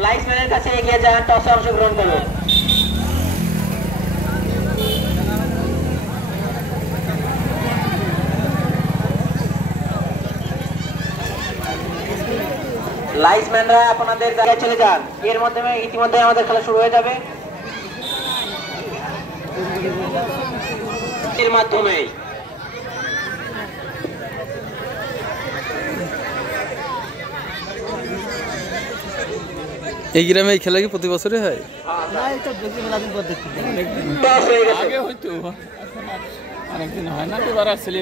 লাইসম্যানের কাছে এগিয়ে যান, টসে অংশগ্রহণ করুন। লাইসম্যানরা আপনাদের জায়গায় চলে যান। এর মাধ্যমে ইতিমধ্যে আমাদের খেলা শুরু হয়ে যাবে। এর মাধ্যমে এই গ্রামে এই খেলা কি প্রতি বছরই হয়? অনেকদিন হয় না, এবার আসলে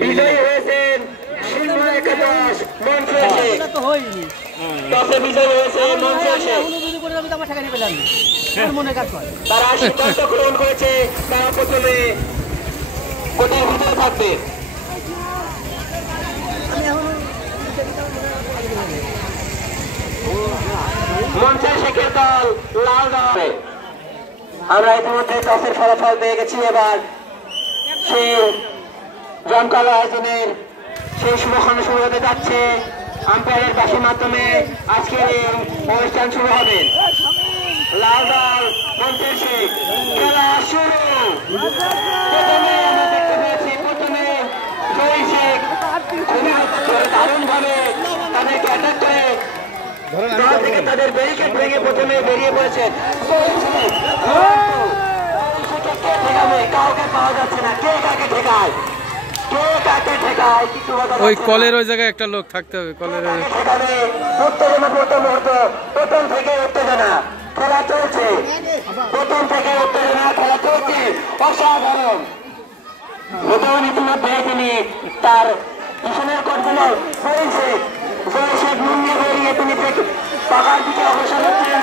তারা সিদ্ধান্ত গ্রহণ করেছে, তারা প্রথমে কোর্টের ভিতরে থাকবে। মঞ্চের শেখের দল লাল দল। আমরা ইতিমধ্যে টসের ফলাফল পেয়ে গেছি। এবার সেই জমকালো আয়োজনের সেই শুভক্ষণ শুরু হতে যাচ্ছে। আম্পায়ারের পাশের মাধ্যমে আজকের এই অনুষ্ঠান শুরু হবে। লাল দল মঞ্চের শেখ, খেলা শুরু। প্রথমে আমরা দেখতে পেয়েছি, প্রথমে জয়ী শেখ খুবই দারুণ ভাবে তাদেরকে অ্যাটাক করে দল থেকে তাদের ব্যারিকেড ভেঙে প্রথমে বেরিয়ে পড়েছেন। কাউকে পাওয়া যাচ্ছে না, কে কাকে ঠেকায়, কে কাকে ঠেকায় কিছু। ওই কলের ওই জায়গায় একটা লোক থাকতে হবে। কলের সেখানে উত্তেজনা প্রথম থেকে উত্তেজনা, খেলা চলছে। প্রথম থেকে উত্তেজনা, খেলা চলছে। অসাধারণ প্রথম ইতিমধ্যে তিনি তার পিছনের কোটগুলো ফেলছে। শেখ মুন্ডে বেরিয়ে তিনি পাকার দিকে অবসর হচ্ছেন।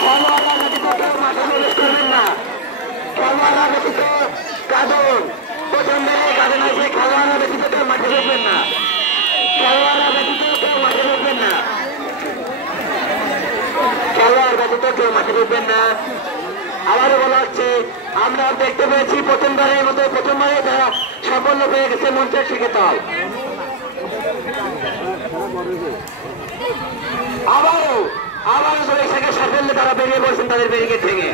খেলোয়াড়রা ব্যতীত কেউ মাঠে প্রবেশ করবেন না। খেলোয়াড়রা ব্যতীত কাঁদন প্রথম বেলায় কাঁদন আছে। খেলোয়াড়রা ব্যতীত কেউ মাঠে ঢুকবেন না। খেলোয়াড়রা ব্যতীত কেউ মাঠে ঢুকবেন না। খেলোয়াড় ব্যতীত কেউ মাঠে ঢুকবেন না। আবারও বলা হচ্ছে, আমরা দেখতে পেয়েছি প্রথমবারের মতো প্রথমবারে তারা সাফল্য পেয়ে গেছে মঞ্চের শেখের দল। আবারও জয়ী শেখের সাফল্যে তারা বেরিয়ে পড়ছেন তাদের ব্যারিকেড ভেঙে।